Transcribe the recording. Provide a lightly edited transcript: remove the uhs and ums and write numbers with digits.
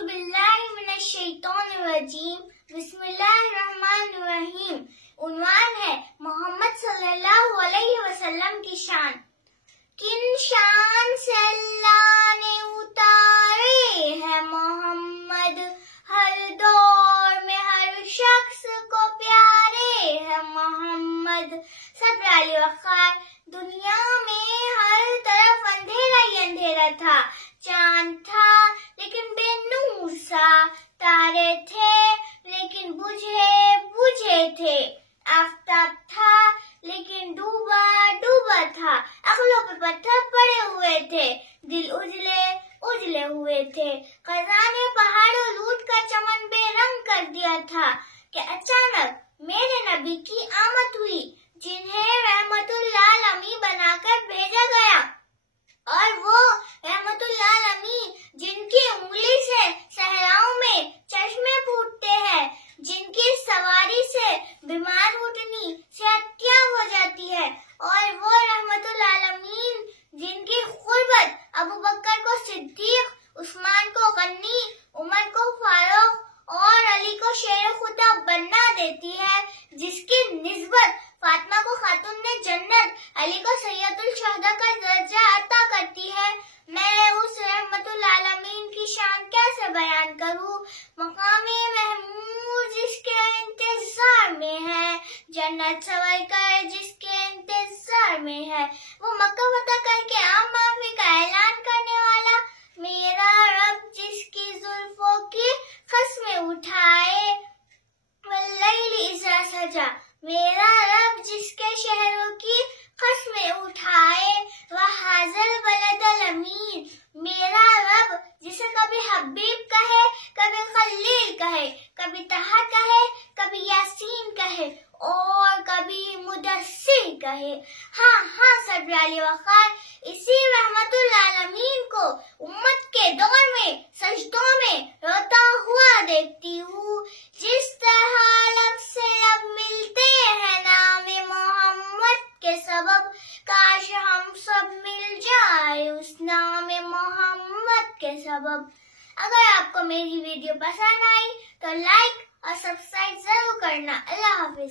औज़ुबिल्लाहिमिनश्शैतानिर्रजीम बिस्मिल्लाहिर्रहमानिर्रहीम। उन्वान है मोहम्मद सल्लल्लाहु अलैहि वसल्लम की शान। किन शान से अल्लाह ने उतारे है मोहम्मद, हर दौर में हर शख्स को प्यारे है मोहम्मद। सब वाली वक़ार दुनिया में हर तरफ अंधेरा ही अंधेरा था। चांद था लेकिन बेनूर सा, तारे थे लेकिन बुझे बुझे थे। आफताब था लेकिन डूबा डूबा था। अक्लों पे पत्थर पड़े हुए थे, दिल उजले उजले हुए थे। क़ज़ा ने पहाड़ों लूट कर चमन बेरंग कर दिया था कि अचानक मेरे नबी की आमद हुई, जिन्हें रहमतुल्लिल आलमीन बनाकर भेजा गया। और वो रहमतुल्लिल आलमीन जिनकी उंगली से सहराओं में चश्मे फूटते हैं, जिनकी सवारी से बीमार उठनी सेहतियाब हो जाती है। और वो रहमतुल्लिल आलमीन जिनकी खुर्बत अबू बकर को सिद्दीक, उस्मान को गनी, उमर को फारूक और अली को शेर खुदा बना देती है, जिसकी निस्बत फातिमा को खातून जन्नत, अली को सैयदुल शुहदा का दर्जा अता करती है। मैं उस रहमतुल आलमीन की शान कैसे बयान करूं? मकामे महमूद जिसके इंतजार में है, जन्नत सवर कर जिसके इंतजार में है, वो मक्का फतह करके आम माफी का ऐलान करने वाला, मेरा रब जिसकी जुल्फों की खस्में उठाए, वल्लैली इज़ा सजा, मेरा रब जिसके शहरों की कस्में उठाए, वहाज़ल बलदल अमीन, मेरा रब जिसे कभी हबीब कहे, कभी खलील कहे, कभी तहा कहे, कभी यासीन कहे और कभी मुदस्सिर कहे। हाँ सब वाली वक़ार इसी रहमतुल आलमीन को उम्मत के दौर में सजदों में रोता हुआ देखती हूँ। जिस तरह लब से लब मिलते हैं नामे मोहम्मद के सबब, काश हम सब मिल जाए उस नामे मोहम्मद के सबब। अगर आपको मेरी वीडियो पसंद आई तो लाइक और सब्सक्राइब जरूर करना। अल्लाह हाफिज।